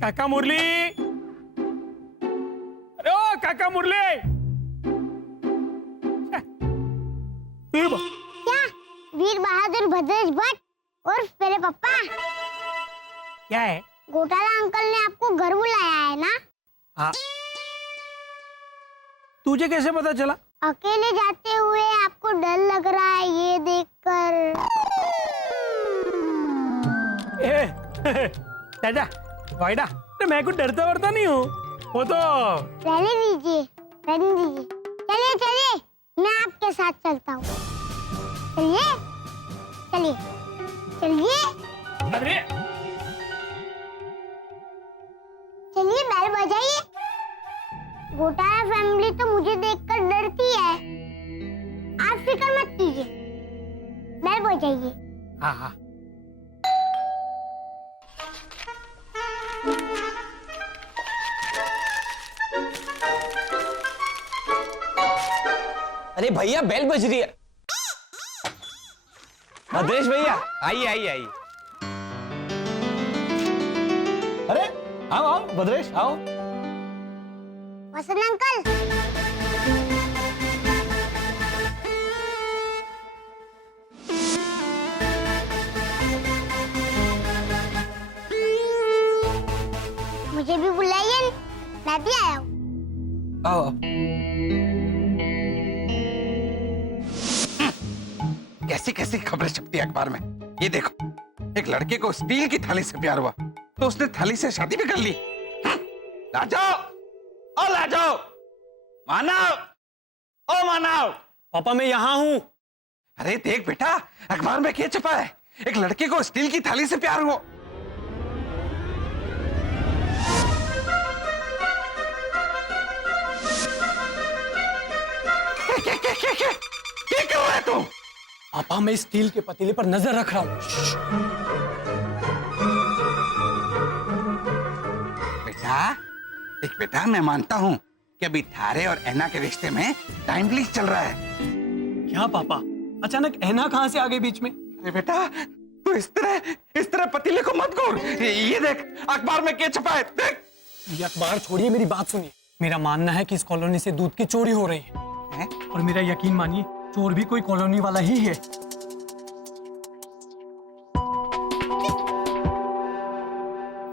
काका मुरली, अरे ओ काका मुरली। क्या वीर बहादुर भद्रेश भट्ट और मेरे पापा? क्या है? घोटाला अंकल ने आपको घर बुलाया है ना? हाँ। तुझे कैसे पता चला? अकेले जाते हुए आपको डर लग रहा है ये देखकर। चाचा वाइडा, मैं कुछ डरता वरता नहीं हूँ, वो तो रहने दीजिए, रहने दीजिए। चलिए चलिए, मैं आपके साथ चलता हूँ। चलिए चलिए चलिए। अरे चलिए बैल बजाइए। घोटाला फैमिली तो मुझे देखकर डरती है, आप फिक्र मत कीजिए, बैल बजाइए। हाँ हाँ। अरे भैया बेल बज रही है। भद्रेश भैया आइए आइए आइए। अरे आओ आओ भद्रेश आओ। वसंत अंकल, मुझे भी बुलाइए, मैं भी आया हूँ। आओ। कैसी कैसी खबरें छपती है अखबार में। ये देखो, एक लड़के को स्टील की थाली से प्यार हुआ तो उसने थाली से शादी भी कर ली। लाजो, ओ लाजो, मानव, ओ मानव। पापा मैं यहाँ हूँ। अरे देख बेटा, अखबार में क्या छपा है, एक लड़के को स्टील की थाली से प्यार हुआ। क्या कर रहा है तू? पापा मैं स्टील के पतीले पर नजर रख रहा हूँ। बेटा देख बेटा, मैं मानता हूँ कि अभी थारे और ऐना के रिश्ते में टाइम प्लीज चल रहा है। क्या पापा, अचानक ऐना कहाँ से आ गई बीच में? अरे बेटा तू इस तरह पतीले को मत घोर। ये देख अखबार में क्या छपा है, देख। ये अखबार छोड़िए, मेरी बात सुनिए। मेरा मानना है कि इस कॉलोनी से दूध की चोरी हो रही है, और मेरा यकीन मानिए चोर भी कोई कॉलोनी वाला ही है।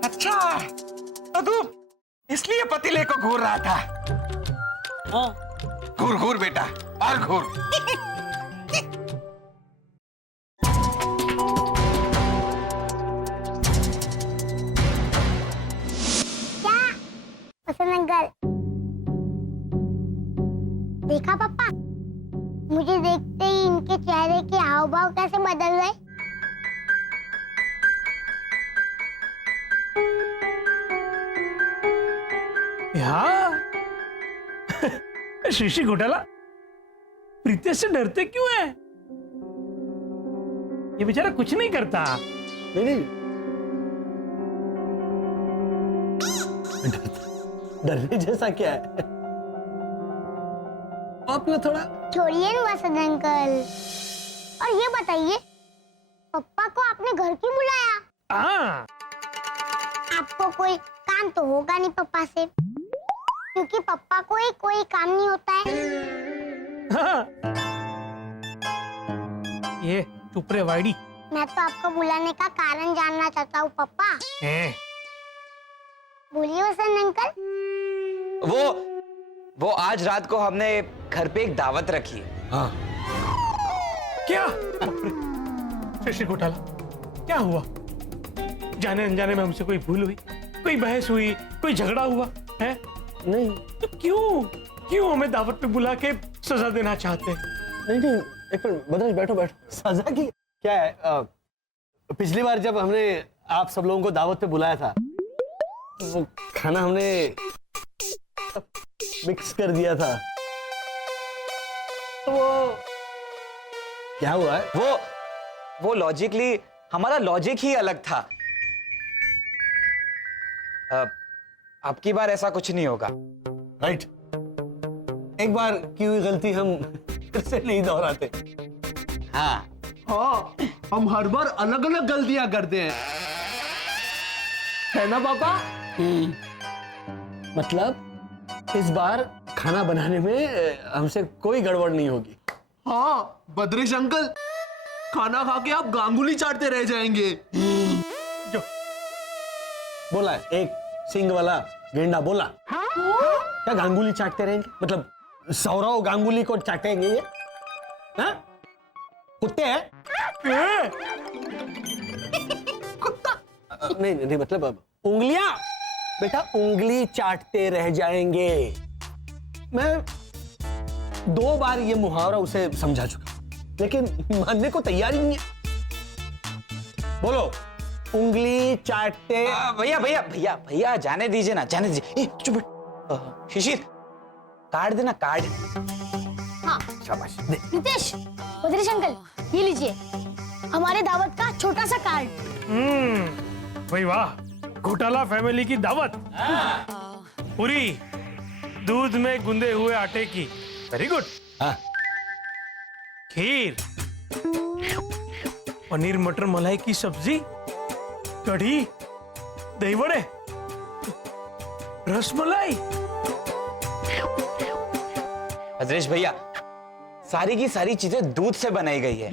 अच्छा तो तू इसलिए पतीले को घूर रहा था। हाँ। घूर घूर बेटा और घूर। क्या वसंत अंकल, देखा पापा, मुझे देखते ही इनके चेहरे के हाव भाव कैसे बदल गए। हाँ। शीशी घोटाला, प्रीतेश से डरते क्यों है? ये बेचारा कुछ नहीं करता। नहीं डरने जैसा क्या है? आपने थोड़ा छोड़िए न वसंत अंकल, और ये बताइए पप्पा को आपने घर क्यों बुलाया? हाँ। आपको कोई काम तो होगा नहीं पप्पा से, क्योंकि पप्पा को ही कोई काम नहीं होता है। हाँ। ये चुप रे वाइडी। मैं तो आपको बुलाने का कारण जानना चाहता हूँ पप्पा। बोलिए वसंत अंकल। वो आज रात को हमने घर पे एक दावत रखी है। हाँ। क्या? शीशी घोटाला, क्या हुआ? जाने अनजाने में हमसे कोई भूल हुई, कोई बहस हुई, कोई झगड़ा हुआ है? नहीं तो क्यों हमें दावत पे बुला के सजा देना चाहते हैं? नहीं, एक मिनट भद्रेश, बैठो बैठो। सजा की क्या है? पिछली बार जब हमने आप सब लोगों को दावत पे बुलाया था, तो वो खाना हमने मिक्स कर दिया था, तो वो क्या हुआ है? वो लॉजिकली हमारा लॉजिक ही अलग था। अब की बार ऐसा कुछ नहीं होगा। राइट। एक बार की हुई गलती हम फिर से नहीं दोहराते। हाँ हाँ, हम हर बार अलग अलग गलतियां करते हैं, है ना पापा? मतलब इस बार खाना बनाने में हमसे कोई गड़बड़ नहीं होगी। हाँ बद्रेश अंकल, खाना खा के आप गांगुली चाटते रह जाएंगे। जो बोला है, एक सिंग वाला गेंडा बोला। क्या गांगुली चाटते रहेंगे? मतलब सौरव गांगुली को चाटेंगे ये? हाँ? कुत्ते हैं? नहीं नहीं मतलब अब उंगलियां, बेटा उंगली चाटते रह जाएंगे। मैं 2 बार ये मुहावरा उसे समझा चुका, लेकिन मानने को तैयार ही नहीं है। बोलो, उंगली चाटते। भैया भैया भैया भैया जाने दीजिए ना, जाने दीजिए। ए, चुप बैठ। शिशिर कार्ड देना, कार्ड। शाबाश दे। नितेश, बद्रेश अंकल, ये लीजिए हमारे दावत का छोटा सा कार्ड। भाई वाह, घोटाला फैमिली की दावत पूरी दूध में गुंदे हुए आटे की। Very good. हाँ। खीर, पनीर मटर मलाई की सब्जी, कढ़ी, दही बड़े, रसमलाई। भद्रेश भैया, सारी की सारी चीजें दूध से बनाई गई है।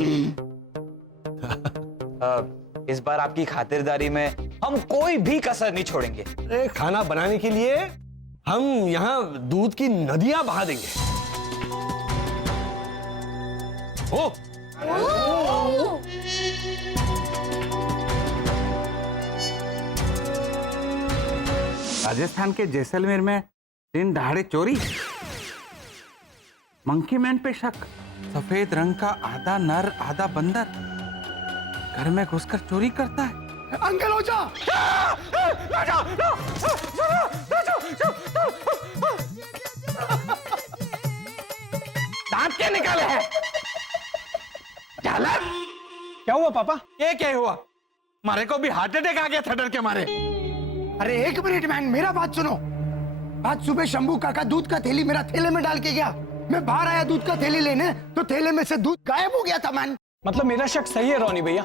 इस बार आपकी खातिरदारी में हम कोई भी कसर नहीं छोड़ेंगे। अरे खाना बनाने के लिए हम यहाँ दूध की नदियां बहा देंगे। ओ राजस्थान के जैसलमेर में दिन दहाड़े चोरी, मंकी मैन पे शक, सफेद रंग का आधा नर आधा बंदर घर में घुसकर चोरी करता है। अंकल हो जा। दांत क्या निकाले हैं? झालर, क्या हुआ पापा? ये क्या हुआ? मारे को भी हार्ट अटैक आ गया था डर के मारे। अरे एक मिनट मैन, मेरा बात सुनो। आज सुबह शंभू काका दूध का थैली मेरा थैले में डाल के गया। मैं बाहर आया दूध का थैली लेने, तो थैले में से दूध गायब हो गया था मैन। मतलब मेरा शक सही है रोनी भैया,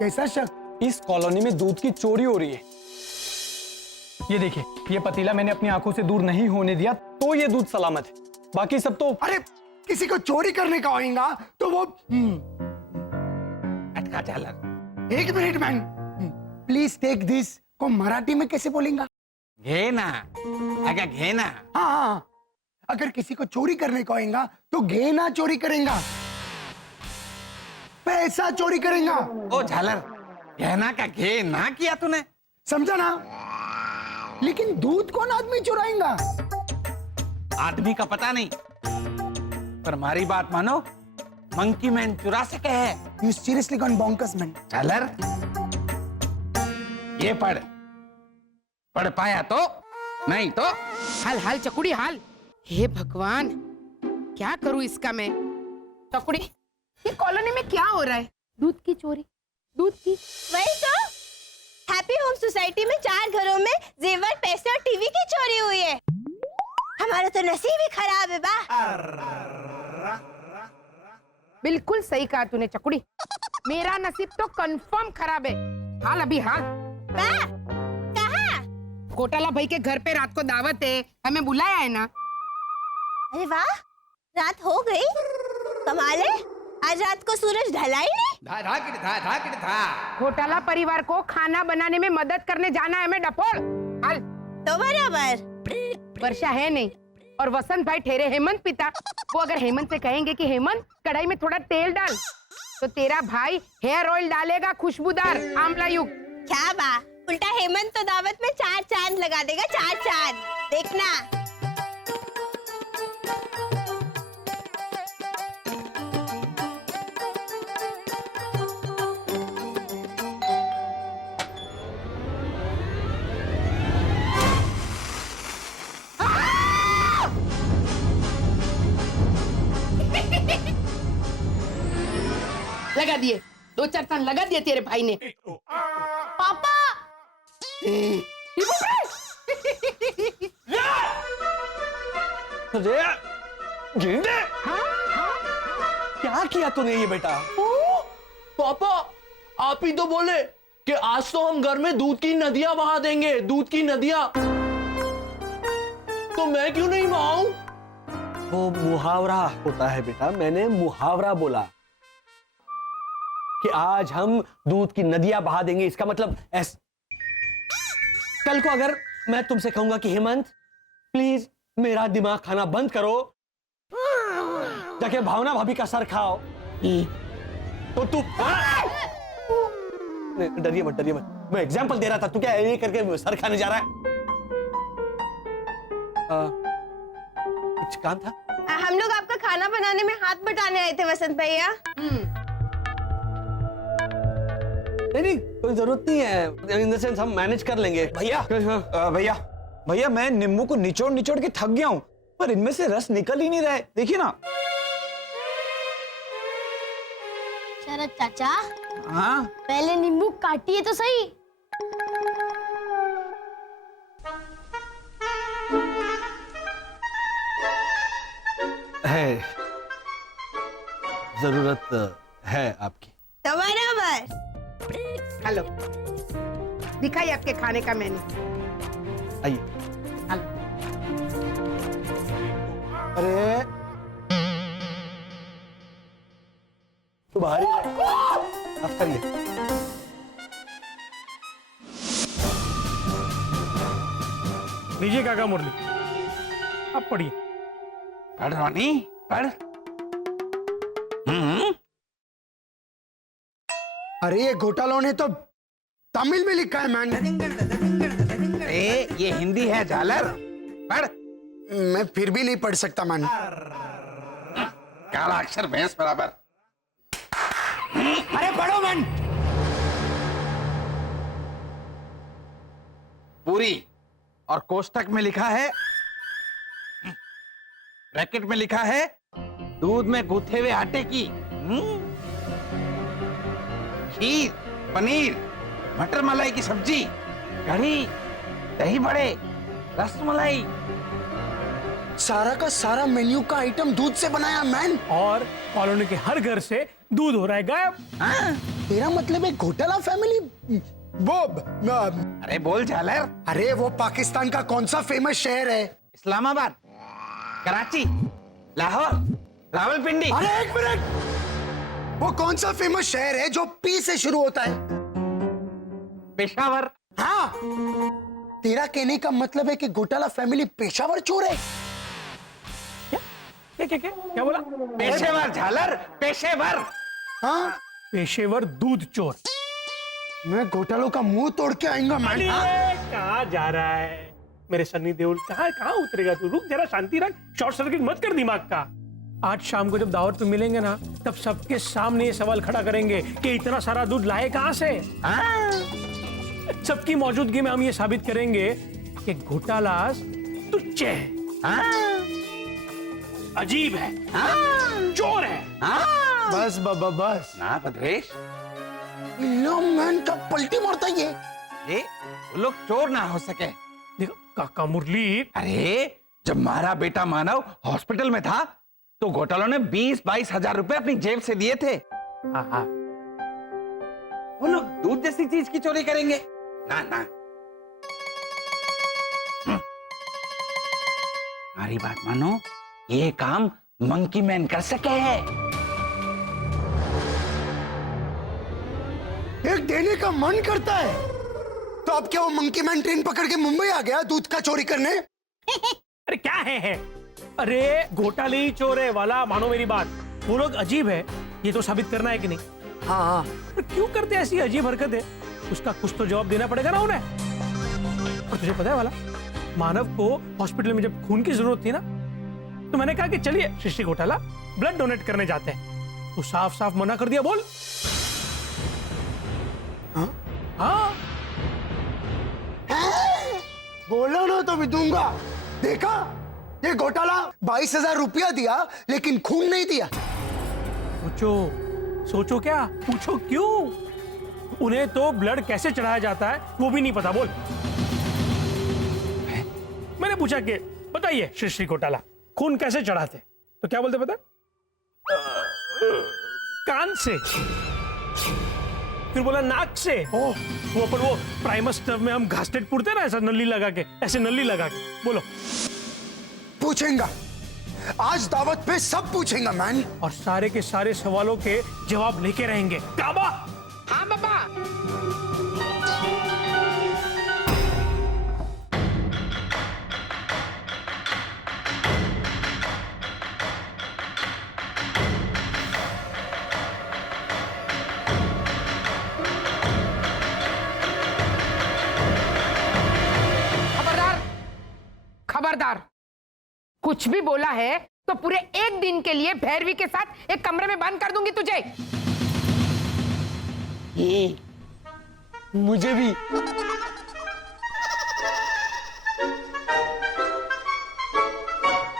कैसा शक? इस कॉलोनी में दूध की चोरी हो रही है। ये देखिए, ये पतीला मैंने अपनी आंखों से दूर नहीं होने दिया, तो ये दूध सलामत है। बाकी सब तो अरे किसी को चोरी करने का होगा तो वो अटका झालर। एक minute man, please take this को मराठी में कैसे बोलेंगा? घेना, अगर घेना। हाँ हाँ, अगर किसी को चोरी करने का होगा तो घेना चोरी करेगा, पैसा चोरी करेगा। ओ झालर, घेना का घे ना किया तूने? समझा ना? लेकिन दूध कौन आदमी चुराएगा? आदमी का पता नहीं, पर हमारी बात मानो, मंकी मैन चुरा सके है। You seriously gone bonkers man? झालर, ये पढ़, पढ़ पाया तो, नहीं तो हाल हाल चकुड़ी हाल। हे भगवान, क्या करूं इसका मैं? चकुड़ी, ये कॉलोनी में क्या हो रहा है? दूध की चोरी, दूध की। वही तो, हैप्पी होम सोसाइटी में 4 घरों में जेवर, पैसे और टीवी की चोरी हुई है। हमारा तो नसीब ही खराब है बा। बिल्कुल सही कहा तूने चकुड़ी, मेरा नसीब तो कंफर्म खराब है। हाल अभी हाल। बा, कहाँ? घोटाला भाई के घर पे रात को दावत है, हमें बुलाया है ना? अरे वाह, रात हो गई। कमाल है, आज रात को सूरज ढला ही नहीं। घोटाला परिवार को खाना बनाने में मदद करने जाना है मैं डपोड़। हाल तो बराबर। वर्षा है नहीं और वसंत भाई ठहरे हेमंत पिता। वो अगर हेमंत से कहेंगे कि हेमंत कढ़ाई में थोड़ा तेल डाल, तो तेरा भाई हेयर ऑयल डालेगा खुशबूदार आंवला युक्त। क्या बा, उल्टा हेमंत तो दावत में 4 चांद लगा देगा, 4 चांद। देखना। लगा दिए, 2-4 टन लगा दिए तेरे भाई ने। पापा, अरे गेंडे, क्या किया तूने ये बेटा? पापा, आप ही तो बोले कि आज तो हम घर में दूध की नदियां बहा देंगे, दूध की नदियां। तो मैं क्यों नहीं बहाऊं? वो मुहावरा होता है बेटा, मैंने मुहावरा बोला कि आज हम दूध की नदियां बहा देंगे। इसका मतलब कल को अगर मैं तुमसे कहूंगा कि हेमंत प्लीज मेरा दिमाग खाना बंद करो, जाके भावना भाभी का सर खाओ, तो तू डरिए मत, डरिए मत, मैं एग्जाम्पल दे रहा था। तू क्या ये करके सर खाने जा रहा है? कुछ काम था? हम लोग आपका खाना बनाने में हाथ बटाने आए थे वसंत भैया। नहीं, कोई जरूरत नहीं है, इन द सेंस हम मैनेज कर लेंगे। भैया भैया भैया मैं नींबू को निचोड़ निचोड़ के थक गया हूं, पर इनमें से रस निकल ही नहीं रहा है। देखिए ना। शरद चाचा, हाँ पहले नींबू काटिए तो सही। है, जरूरत है आपकी। तो बराबर। हेलो, दिखाइए आपके खाने का मेन्यू। आइए। हेलो। अरे तू बाहर ही माफ करिए। लीजिए काका मुरली, अब पढ़िए। पढ़ रोनी पढ़। अरे ये घोटालों ने तो तमिल में लिखा है मैन। ये हिंदी है झालर, पढ़। मैं फिर भी नहीं पढ़ सकता मैन। काला अक्षर भैंस बराबर। अरे पढ़ो मैन। पूरी और कोष्टक में लिखा है, ब्रैकेट में लिखा है दूध में गूथे हुए आटे की खीर, पनीर, मटर मलाई की सब्जी, कढ़ी, दही बड़े, रसमलाई। सारा का सारा मेन्यू का आइटम दूध से बनाया मैन। और कॉलोनी के हर घर से दूध हो रहा है गायब। तेरा मतलब है घोटाला फैमिली वो अरे बोल झालर। अरे वो पाकिस्तान का कौन सा फेमस शहर है? इस्लामाबाद, कराची, लाहौर, रावलपिंडी। अरे एक मिनट, वो कौन सा फेमस शहर है जो पी से शुरू होता है? पेशावर। हाँ, तेरा कहने का मतलब है कि घोटाला फैमिली पेशावर चोर है? क्या बोला? पेशेवर झालर, पेशेवर। हाँ, पेशेवर दूध चोर। मैं घोटालों का मुंह तोड़ के आऊंगा मैन। कहाँ जा रहा है मेरे सन्नी देओल? कहाँ उतरेगा तू? रुक जरा, शांति रख, शॉर्ट सर्किट मत कर दिमाग का। आज शाम को जब दावत पे मिलेंगे ना, तब सबके सामने ये सवाल खड़ा करेंगे कि इतना सारा दूध लाए कहां से। सबकी मौजूदगी में हम ये साबित करेंगे कि घोटाला तुच्छ है, अजीब है, चोर है। बस बाबा बस ना भद्रेश, लो मैन का पलटी मारता ये। ये वो लोग चोर ना हो सके। देखो काका मुरली, अरे जब हमारा बेटा मानव हॉस्पिटल में था तो घोटालों ने 20-22 हजार रुपए अपनी जेब से दिए थे। वो लोग दूध जैसी चीज की चोरी करेंगे? ना ना। हमारी बात मानो, ये काम मंकी मैन कर सके है। एक देने का मन करता है तो अब क्या वो मंकी मैन ट्रेन पकड़ के मुंबई आ गया दूध का चोरी करने? अरे क्या है? अरे घोटाले ही चोर है वाला, मानो मेरी बात। वो लोग अजीब है, ये तो साबित करना है कि नहीं? हाँ, तो क्यों करते ऐसी अजीब हरकतें? उसका कुछ तो जवाब देना पड़ेगा ना उन्हें। और तुझे पता है वाला, मानव को हॉस्पिटल में जब खून की जरूरत थी ना, तो मैंने कहा कि चलिए सृष्टि घोटाला ब्लड डोनेट करने जाते हैं। तो साफ साफ मना कर दिया। बोल। हाँ बोलो ना तो भी दूंगा। देखा, ये घोटाला 22,000 रुपया दिया लेकिन खून नहीं दिया। सोचो क्या, पूछो क्यों? उन्हें तो ब्लड कैसे चढ़ाया जाता है वो भी नहीं पता। बोल। मैंने पूछा कि बताइए सृष्टि घोटाला खून कैसे चढ़ाते, तो क्या बोलते पता? कान से। फिर बोला नाक से। वो अपन वो प्राइमस स्टफ में हम घासलेट पुरते ना, ऐसा नली लगा के, ऐसे नली लगा के। बोलो। पूछेंगा, आज दावत पे सब पूछेंगा मैन। और सारे के सारे सवालों के जवाब लेके रहेंगे। काबा। हाँ बाबा। खबरदार, खबरदार, कुछ भी बोला है तो पूरे एक दिन के लिए भैरवी के साथ एक कमरे में बंद कर दूंगी तुझे। मुझे भी।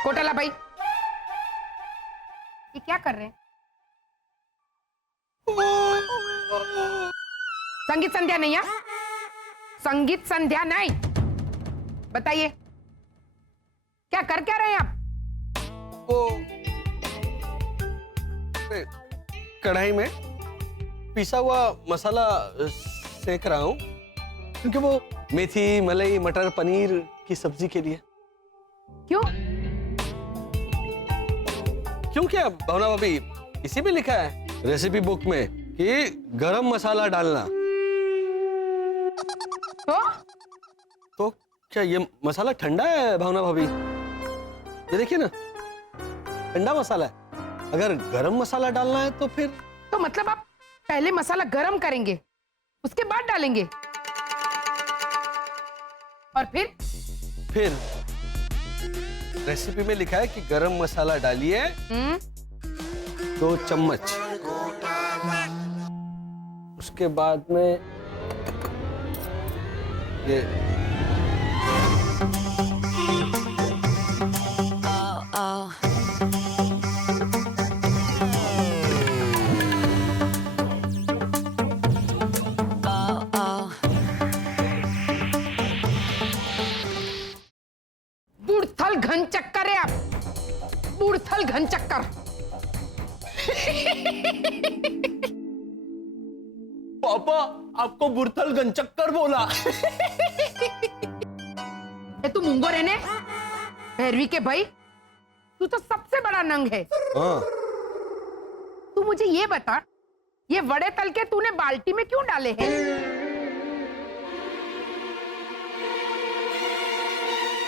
कोटाला भाई, ये क्या कर रहे हैं? संगीत संध्या नहीं है? संगीत संध्या नहीं। बताइए क्या कर क्या रहे हैं आप? वो कढ़ाई में पिसा हुआ मसाला सेक रहा हूं, क्योंकि वो मेथी, मलाई, मटर, पनीर की सब्जी के लिए। क्यों? क्यों क्या भावना भाभी, इसी में लिखा है रेसिपी बुक में कि गरम मसाला डालना। तो क्या ये मसाला ठंडा है भावना भाभी? ये देखिए ना, ठंडा मसाला है। अगर गरम मसाला डालना है तो फिर तो मतलब आप पहले मसाला गरम करेंगे, उसके बाद डालेंगे, और फिर रेसिपी में लिखा है कि गरम मसाला डालिए 2 चम्मच। उसके बाद में ये बुढ़थल घन चक्कर है आप, बुढ़थल घन चक्कर। पापा आपको बुढ़थल गंचक्कर बोला। ये तू मुंगो रहने भैरवी के भाई, तू तो सबसे बड़ा नंग है। हाँ। तू मुझे ये बता, ये वड़े तल के तूने बाल्टी में क्यों डाले हैं?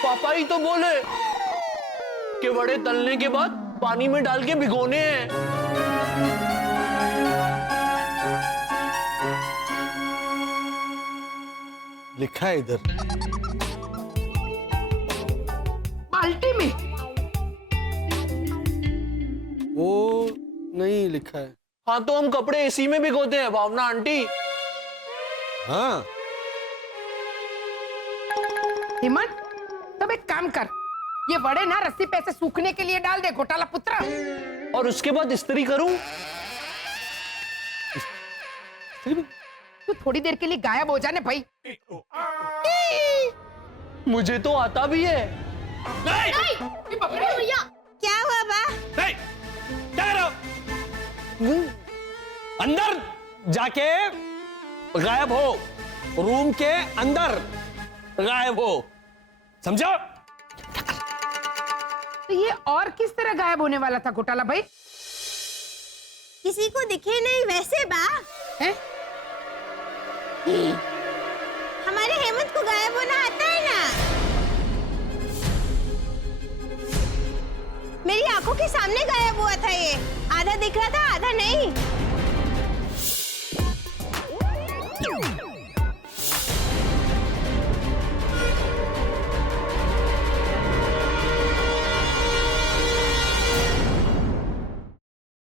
पापा ही तो बोले कि वड़े तलने के बाद पानी में डाल के भिगोने हैं। लिखा है इधर बाल्टी में। वो नहीं लिखा है। हाँ तो हम कपड़े एसी में भिगोते हैं भावना आंटी। हाँ। हेमंत, तब एक काम कर, ये वड़े ना रस्सी पे से सूखने के लिए डाल दे घोटाला पुत्र। और उसके बाद इस्त्री करूं? तू थोड़ी देर के लिए गायब हो जाने भाई। मुझे तो आता भी है। भैया क्या हुआ बा? नहीं, क्या कर रहे हो? अंदर जाके गायब हो, रूम के अंदर गायब हो, समझो? तो ये और किस तरह गायब होने वाला था घोटाला भाई? किसी को दिखे नहीं वैसे बा। हैं? हमारे हेमंत को गायब होना आता है ना। मेरी आंखों के सामने गायब हुआ था ये। आधा दिख रहा था, आधा नहीं।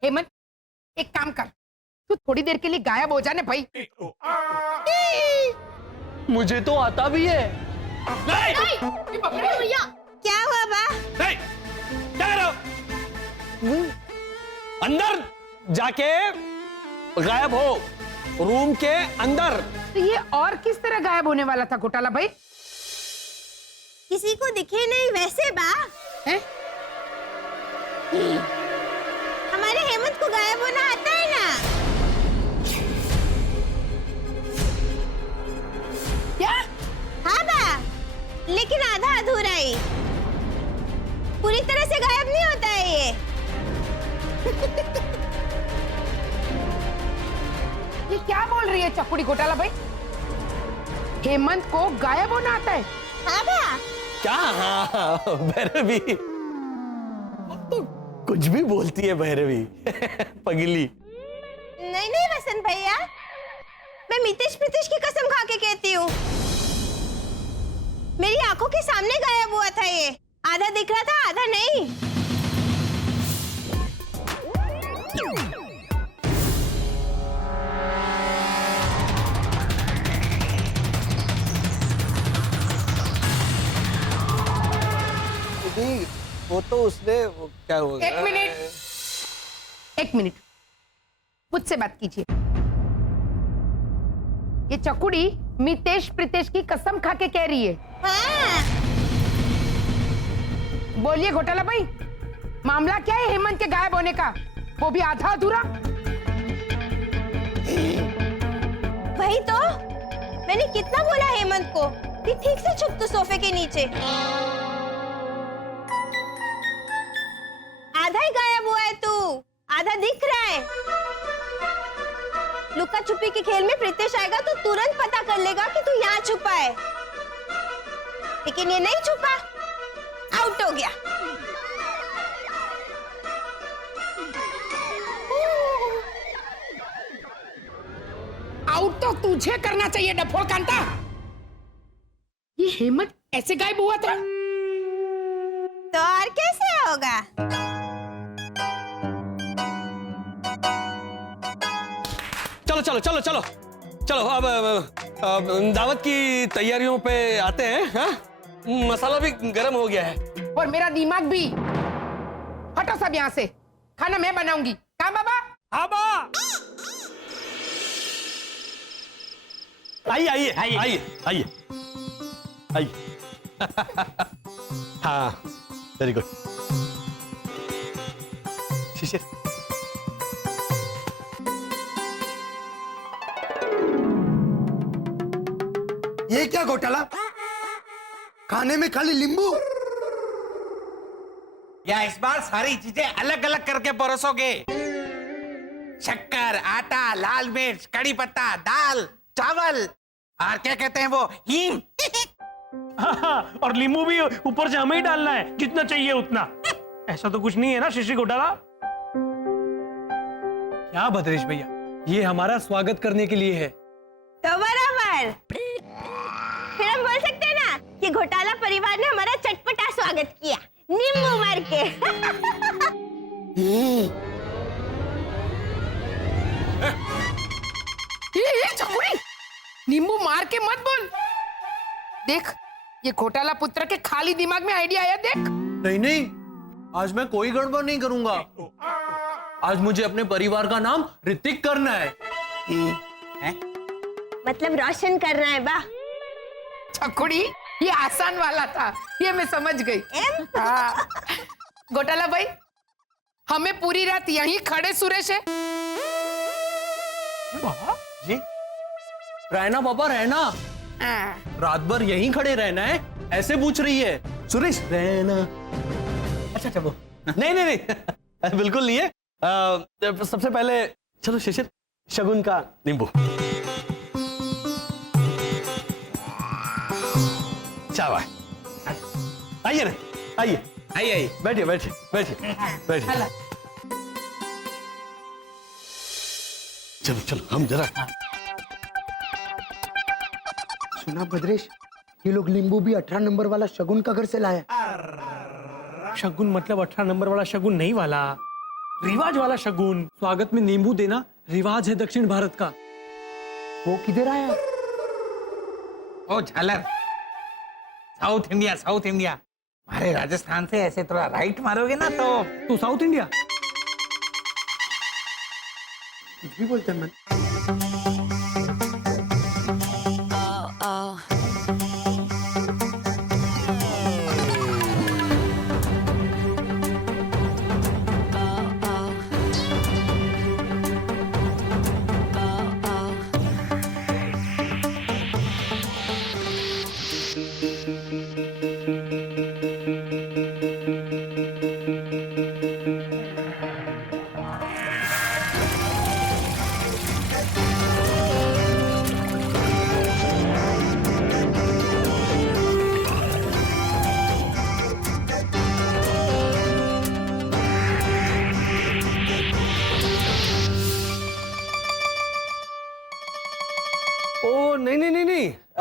हेमंत, एक काम कर, तू थोड़ी देर के लिए गायब हो जाने भाई। मुझे तो आता भी है। भैया क्या हुआ बा? नहीं, क्या कर रहे हो? अंदर जाके गायब हो, रूम के अंदर। तो ये और किस तरह गायब होने वाला था घोटाला भाई? किसी को दिखे नहीं वैसे बा। हैं? हमारे हेमंत को गायब होना आता है ना। लेकिन आधा अधूरा ही। पूरी तरह से गायब नहीं होता है ये। ये क्या बोल रही है चकुड़ी घोटाला भाई? हेमंत को गायब होना आता है? हाँ भैया। क्या? हाँ, भैरवी तो कुछ भी बोलती है भैरवी। पगली। नहीं नहीं वसंत भैया, मैं मितेश प्रीतेश की कसम खा के कहती हूँ, मेरी आंखों के सामने गायब हुआ था ये। आधा दिख रहा था, आधा नहीं। वो तो उसने क्या हुआ? एक मिनट मुझसे बात कीजिए। ये चकुड़ी मितेश प्रीतेश की कसम खा के कह रही है। हाँ। बोलिए घोटाला भाई, मामला क्या है हेमंत के गायब होने का, वो भी आधा अधूरा? वही तो मैंने कितना बोला हेमंत को कि ठीक से छुप तू सोफे के नीचे। आधा ही गायब हुआ है तू, आधा दिख रहा है। लुका छुपी के खेल में प्रीतेश आएगा तो तुरंत पता कर लेगा कि तू यहाँ छुपा है, लेकिन ये नहीं छुपा, आउट हो गया। आउट तो तुझे करना चाहिए डफोड़ कांता। ये हेमंत ऐसे गायब हुआ था? तो और कैसे होगा? चलो चलो चलो चलो चलो अब दावत की तैयारियों पे आते हैं। हाँ? मसाला भी गरम हो गया है और मेरा दिमाग भी। हटो सब यहाँ से, खाना मैं बनाऊंगी। कहाँ बाबा? हाँ बा। आइए आइए आइए आइए आइए। हाँ वेरी गुड। शिशिर ये क्या घोटाला? खाने में खाली नींबू? या इस बार सारी चीजें अलग अलग करके परोसोगे? शक्कर, आटा, लाल मिर्च, कड़ी पत्ता, दाल, चावल और क्या कहते हैं वो, हींग। हाँ, और नींबू भी ऊपर से हमें ही डालना है, जितना चाहिए उतना। ऐसा तो कुछ नहीं है ना शिशी घोटाला? क्या भद्रेश भैया, ये हमारा स्वागत करने के लिए है। तो बराबर। फिर हम बोल सकते हैं ना कि घोटाला परिवार ने हमारा चटपटा स्वागत किया, नींबू मार के। ये चकुड़ी, नींबू मार के मत बोल। देख, ये घोटाला पुत्र के खाली दिमाग में आइडिया आया। देख, नहीं नहीं, आज मैं कोई गड़बड़ नहीं करूंगा। आज मुझे अपने परिवार का नाम ऋतिक करना है। मतलब रोशन करना है बा। चकुड़ी, ये आसान वाला था, ये मैं समझ गई। हाँ। घोटाला भाई, हमें पूरी रात यहीं खड़े सुरेश है। जी रहना पापा, रहना। रात भर यहीं खड़े रहना है, ऐसे पूछ रही है। सुरेश रहना। अच्छा चलो। नहीं नहीं नहीं, बिल्कुल नहीं है। सबसे पहले चलो शिशिर, शगुन का नींबू। चावा आइए ना, आइए आइए आइए, बैठिए बैठिए बैठिए बैठिए। चलो चलो हम जरा। सुना भद्रेश, ये लोग नींबू भी 18 नंबर वाला शगुन का घर से लाया। शगुन मतलब 18 नंबर वाला शगुन नहीं वाला, रिवाज वाला शगुन। स्वागत में नींबू देना रिवाज है दक्षिण भारत का। वो किधर आया? ओ झालर, साउथ इंडिया, साउथ इंडिया। हमारे राजस्थान से ऐसे थोड़ा राइट मारोगे ना तो तो साउथ इंडिया। कुछ भी बोलते हैं मन।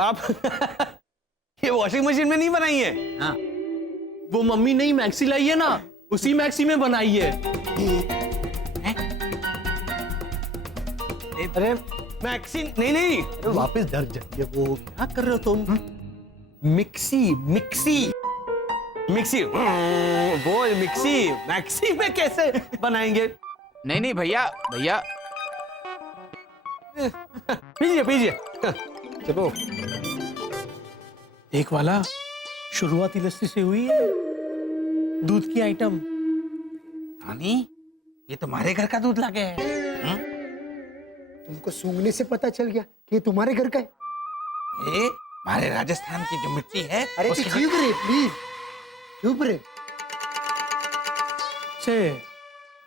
आप ये वॉशिंग मशीन में नहीं बनाई है? हाँ। वो मम्मी नहीं मैक्सी लाई है ना, उसी मैक्सी में बनाई है। अरे मैक्सी नहीं नहीं, अरे वापस डर जाइए। वो क्या कर रहे हो तुम? मिक्सी मिक्सी मिक्सी, वो मिक्सी मैक्सी में कैसे बनाएंगे? नहीं भैया भैया, पीजिए पीजिए, चलो। एक वाला शुरुआती लस्सी से हुई है, दूध की आइटम। रानी, ये तुम्हारे घर का दूध लागे है। तुमको सूंघने से पता चल गया कि ये तुम्हारे घर का है। ए, हमारे राजस्थान की जो मिट्टी है, अरे उसके चुप रहे प्लीज, चुप रहे। से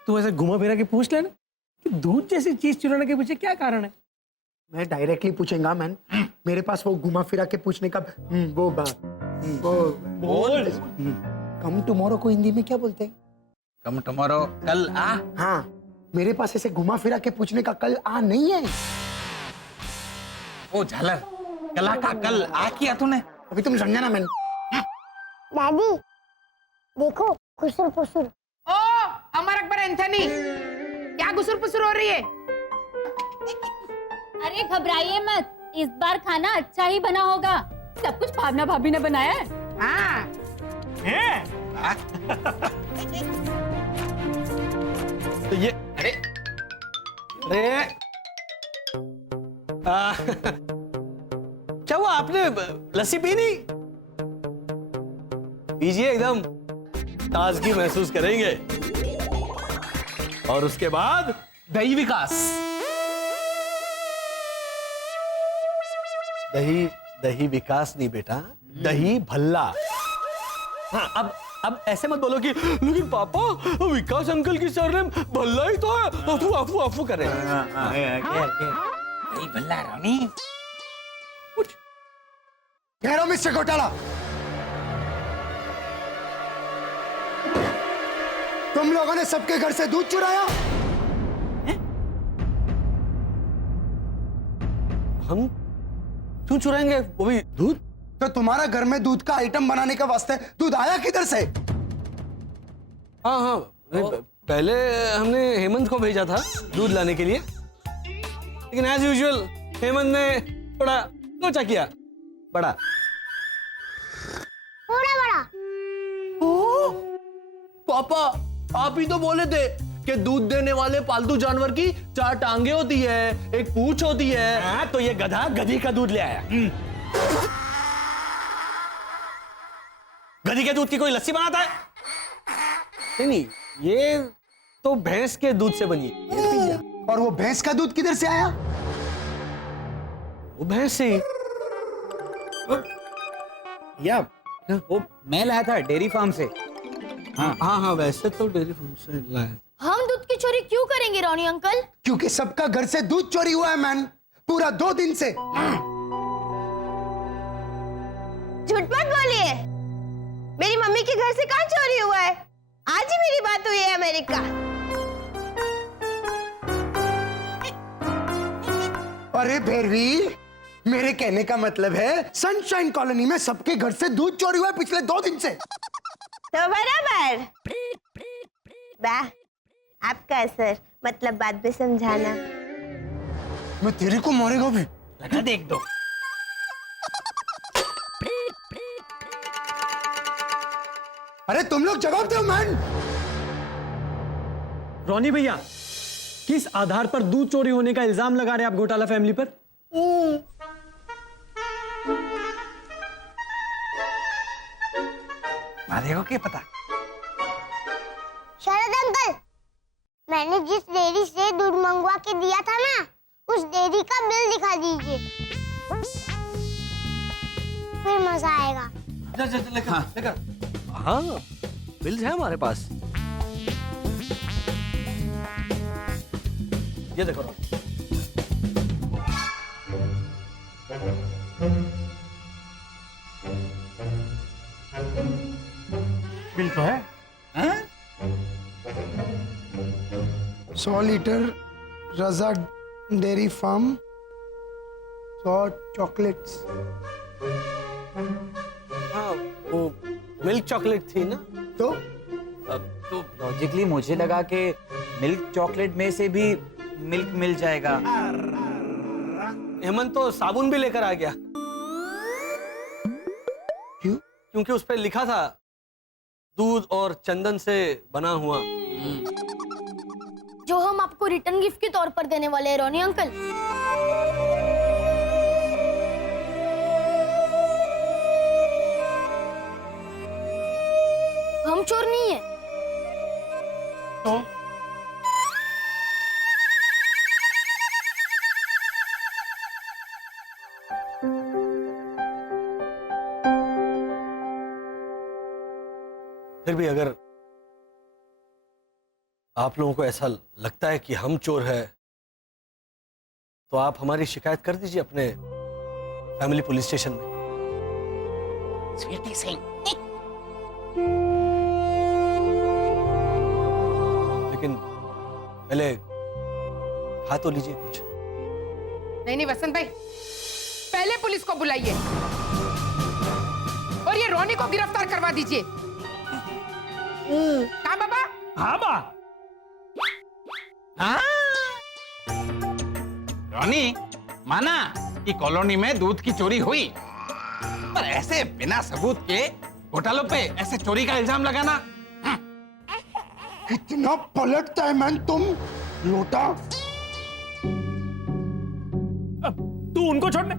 तू ऐसे घुमा फिरा के पूछ लेना कि दूध जैसी चीज चुराने के पीछे क्या कारण है। मैं डायरेक्टली पूछेगा मैन, मेरे पास वो घुमा फिरा के पूछने का वो बोल। कम टुमारो को हिंदी में क्या बोलते हैं? कम टुमारो, कल आ। हाँ, मेरे पास ऐसे घुमा फिरा के पूछने का कल आ नहीं है। ओ झालर, कला का कल आ किया तूने। अभी तुम समझा ना मैन। दादी देखो खुसुर फुसुर। ओ अमर अकबर एंथनी, क्या गुसुर पुसुर हो रही है? अरे घबराइए मत, इस बार खाना अच्छा ही बना होगा। सब कुछ भावना भाभी ने बनाया है। हाँ। तो ये अरे क्या हुआ, आपने लस्सी पी नहीं? पीजिए, एकदम ताजगी महसूस करेंगे। और उसके बाद दही विकास। दही दही विकास नहीं बेटा, दही भल्ला। हाँ, अब ऐसे मत बोलो कि लेकिन पापा विकास अंकल की सरनेम भल्ला ही तो है। अफू अफू अफू कर रहे हैं। नहीं भल्ला रानी। कह रहा हूं मिस्टर घोटाला, तुम लोगों ने सबके घर से दूध चुराया। हम क्यों चुराएंगे, वो भी दूध? तो तुम्हारा घर में दूध का आइटम बनाने के वास्ते दूध आया किधर से? हाँ हाँ, पहले हमने हेमंत को भेजा था दूध लाने के लिए, लेकिन एज यूजुअल हेमंत ने थोड़ा लोचा किया, बड़ा थोड़ा बड़ा। पापा, आप ही तो बोले थे कि दूध देने वाले पालतू जानवर की 4 टांगे होती है, एक पूंछ होती है। हाँ, तो ये गधा गधी का दूध ले आया। गधी के दूध की कोई लस्सी बनाता है? नहीं, ये तो भैंस के दूध से बनी है। और वो भैंस का दूध किधर से आया? वो भैंस से या वो मैं लाया था डेयरी फार्म से। हाँ हाँ, वैसे तो डेयरी फार्म से लाया। हम दूध की चोरी क्यों करेंगे रोनी अंकल? क्योंकि सबका घर से दूध चोरी हुआ है मैन, पूरा 2 दिन से। झूठ मत बोलिए, मेरी मम्मी के घर से कहाँ चोरी हुआ है? आज ही मेरी बात हुई है अमेरिका। अरे भैरवी, मेरे कहने का मतलब है सनशाइन कॉलोनी में सबके घर से दूध चोरी हुआ है पिछले 2 दिन से। तो बराबर बा, आपका असर मतलब बात भी समझाना। मैं तेरे को मारेगा भी। लगा दे एक दो। अरे तुम लोग जवाब दो मैन। रोनी भैया, किस आधार पर दूध चोरी होने का इल्जाम लगा रहे हैं आप घोटाला फैमिली पर? मारेगा क्या पता। शरद अंकल, मैंने जिस डेयरी से दूध मंगवा के दिया था ना, उस डेयरी का बिल दिखा दीजिए, फिर मजा आएगा। हाँ, बिल्स है हमारे पास। ये देखो, बिल तो है। 100 लीटर रजा डेयरी फार्म, चॉकलेट्स। हाँ, वो मिल्क चॉकलेट थी ना। तो तो लॉजिकली मुझे लगा कि मिल्क चॉकलेट में से भी मिल्क मिल जाएगा। हेमंत तो साबुन भी लेकर आ गया। क्यों? क्योंकि उस पर लिखा था दूध और चंदन से बना हुआ। जो हम आपको रिटर्न गिफ्ट के तौर पर देने वाले हैं रोनी अंकल। हम चोर नहीं है। तो फिर भी अगर आप लोगों को ऐसा लगता है कि हम चोर है तो आप हमारी शिकायत कर दीजिए अपने फैमिली पुलिस स्टेशन में। स्वीटी सिंह, लेकिन पहले खा तो लीजिए कुछ। नहीं नहीं वसंत भाई, पहले पुलिस को बुलाइए और ये रोनी को गिरफ्तार करवा दीजिए। कहाँ बाबा? हाँ बा, हाँ? रॉनी, माना कि कॉलोनी में दूध की चोरी हुई, पर ऐसे बिना सबूत के घोटालों पे ऐसे चोरी का इल्जाम लगाना। इतना पलटता है मैन तुम लोटा। अब तू उनको छोड़ने,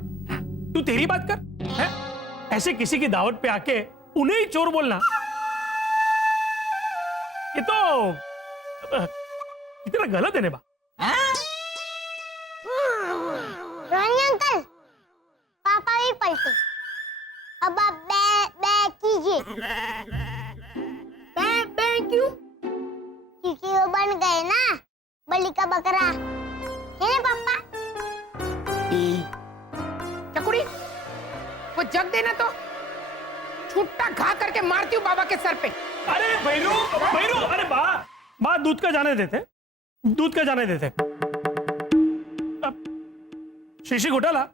तू तेरी बात कर है? ऐसे किसी की दावत पे आके उन्हें ही चोर बोलना, ये तो इतना गलत है नेबा। रोनी अंकल, पापा भी पलटे। अब आप बे कीजिए। बे क्यों? क्योंकि वो बन गए ना बलि का बकरा, है ना पापा? चकुड़ी, वो जग देना तो छुट्टा घा करके मारती हूँ बाबा के सर पे। अरे भैरू, भैरू, अरे बा दूध का जाने देते, दूध का जाने देते। अब शीशी घोटाला,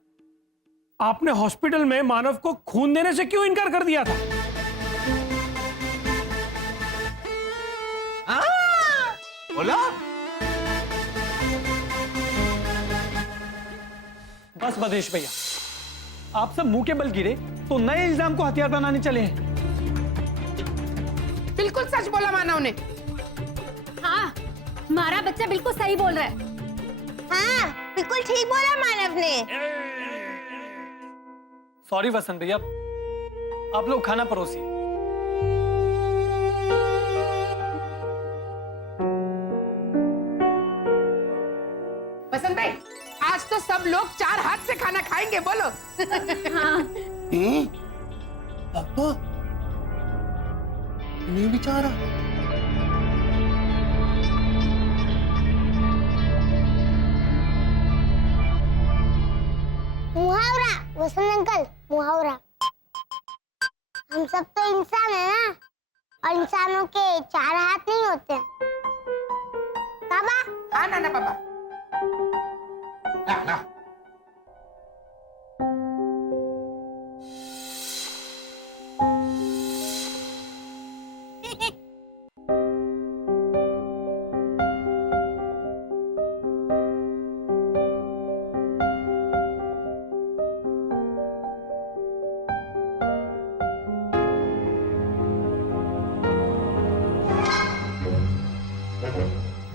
आपने हॉस्पिटल में मानव को खून देने से क्यों इनकार कर दिया था? बोलो। बस बदेश भैया, आप सब मुंह के बल गिरे तो नए इल्जाम को हथियार बनाने चले हैं। बिल्कुल सच बोला मानव ने। हाँ, हमारा बच्चा बिल्कुल सही बोल रहा है। हाँ, बिल्कुल ठीक बोला मानव ने। सॉरी वसंत भैया, आप लोग खाना परोसिए। वसंत भाई, आज तो सब लोग 4 हाथ से खाना खाएंगे, बोलो। हाँ, पापा नहीं बेचारा। मुहावरा वसंत अंकल, मुहावरा। हम सब तो इंसान है ना, और इंसानों के 4 हाथ नहीं होते। बाबा, हाँ नाना बाबा। ना, ना।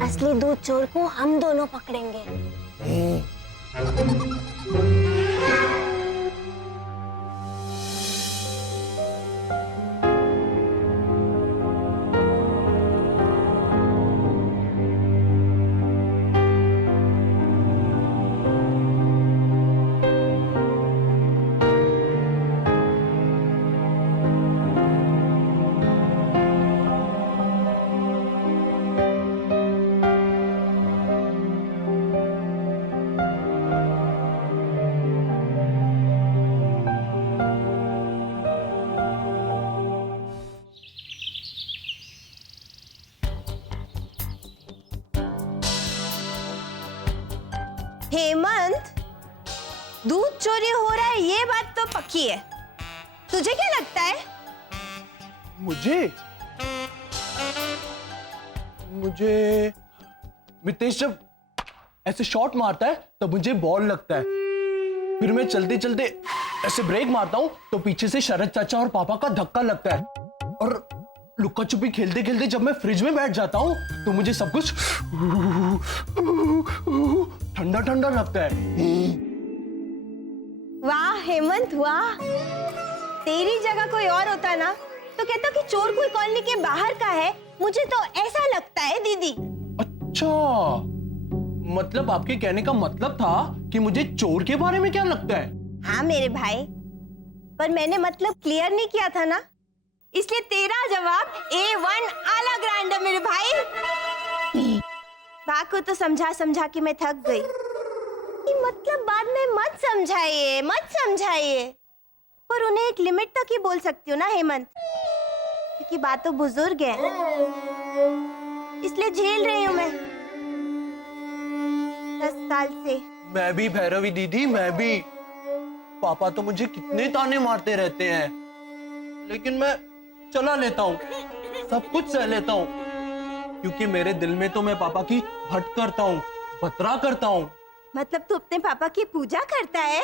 असली दूध चोर को हम दोनों पकड़ेंगे। हेमंत, दूध चोरी हो रहा है ये बात तो पक्की है। तुझे क्या लगता है? मुझे मितेश जब ऐसे शॉट मारता है तब मुझे बॉल लगता है, फिर मैं चलते चलते ऐसे ब्रेक मारता हूँ तो पीछे से शरद चाचा और पापा का धक्का लगता है, और लुक्का छुपी खेलते खेलते जब मैं फ्रिज में बैठ जाता हूँ तो मुझे सब कुछ ठंडा ठंडा लगता है। वाह हेमंत वाह, तेरी जगह कोई और होता ना तो कहता कि चोर कोई कॉलोनी के बाहर का है, मुझे तो ऐसा लगता है दीदी। अच्छा, मतलब आपके कहने का मतलब था कि मुझे चोर के बारे में क्या लगता है? हाँ मेरे भाई, पर मैंने मतलब क्लियर नहीं किया था ना, इसलिए तेरा जवाब A1 आला ग्रैंड है मेरे भाई। बा को तो समझा समझा के मैं थक गई कि मतलब बाद में मत समझाइए, पर उन्हें एक लिमिट तक ही बोल सकती हूँ ना हेमंत, क्योंकि बात तो बुजुर्ग है, इसलिए झेल रही हूँ मैं 10 साल से। मैं भी भैरवी दीदी, मैं भी। पापा तो मुझे कितने ताने मारते रहते हैं, लेकिन मैं चला लेता हूँ, सब कुछ सह लेता हूँ, क्योंकि मेरे दिल में तो मैं पापा की हट करता हूँ, बतरा करता हूँ। मतलब तू अपने पापा की पूजा करता है?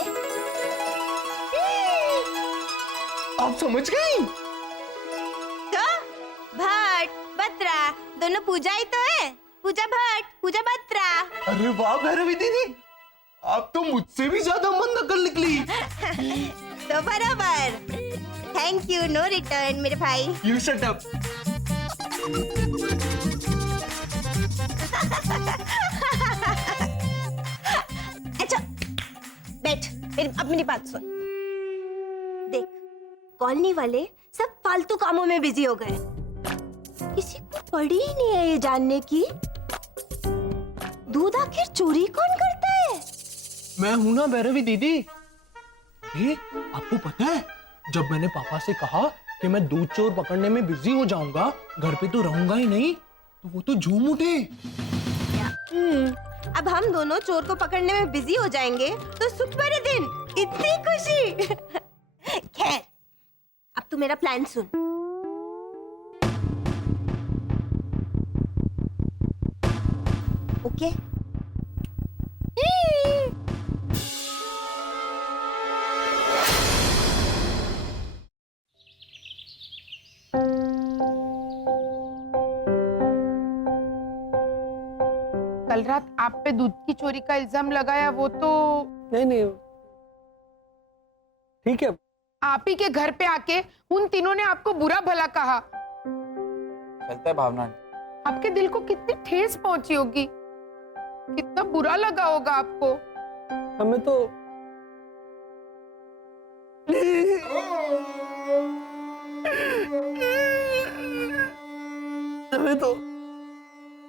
आप समझ गई? तो भट्ट बत्रा दोनों पूजा ही तो है, पूजा भट्ट पूजा बत्रा। अरे वाह भैरवी दीदी, आप तो मुझसे भी ज्यादा मन नकल निकली। तो बराबर। थैंक यू, नो रिटर्न मेरे भाई। You shut up. अच्छा बैठ, अब मेरी बात सुन। देख, कॉलोनी वाले सब फालतू कामों में बिजी हो गए, किसी को पड़ी ही नहीं है ये जानने की दूध आखिर चोरी कौन करता है। मैं हूं ना भैरवी दीदी। ये आपको पता है, जब मैंने पापा से कहा कि मैं दूध चोर पकड़ने में बिजी हो जाऊंगा, घर पे तो रहूंगा ही नहीं, तो वो तो झूम उठे। अब हम दोनों चोर को पकड़ने में बिजी हो जाएंगे तो सुख भरे दिन, इतनी खुशी। खैर, अब तू मेरा प्लान सुन। ओके? कल रात आप पे दूध की चोरी का इल्जाम लगाया वो तो नहीं ठीक है। आप ही के घर पे आके उन तीनों ने आपको बुरा भला कहा। चलता है भावना। आपके दिल को कितनी ठेस पहुंची होगी, कितना बुरा लगा होगा आपको। हमें तो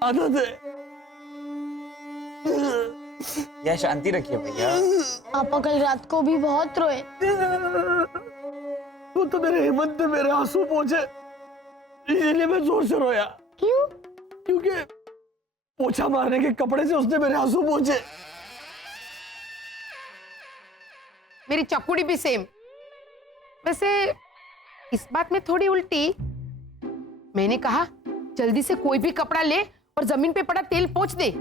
आदत है। यह शांति रखिए भैया। पापा कल रात को भी बहुत रोए। वो तो मेरे हेमंत ने मेरे आंसू पोंछे, इसलिए मैं जोर से रोया। क्यों? क्योंकि पोछा मारने के कपड़े से उसने मेरे आंसू पोंछे। मेरी चकुड़ी भी सेम। वैसे इस बात में थोड़ी उल्टी। मैंने कहा जल्दी से कोई भी कपड़ा ले और जमीन पे पड़ा तेल पोंछ दे,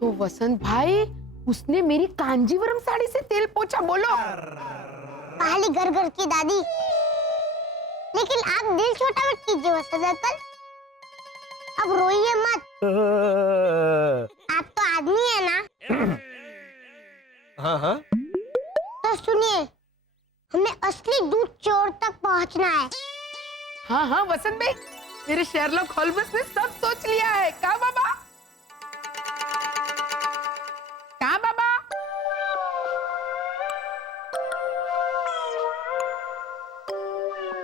तो वसंत भाई उसने मेरी कांजीवरम साड़ी से तेल पोंछा। बोलो पहली घर घर की दादी। लेकिन आप दिल छोटा मत कीजिए वसंत अंकल, अब रोइए मत। आप तो आदमी है ना। हाँ। तो सुनिए, हमें असली दूध चोर तक पहुंचना है। हाँ वसंत भाई, मेरे शेरलॉक होल्म्स ने सब सोच लिया है। कहा बाबा? कहा बाबा?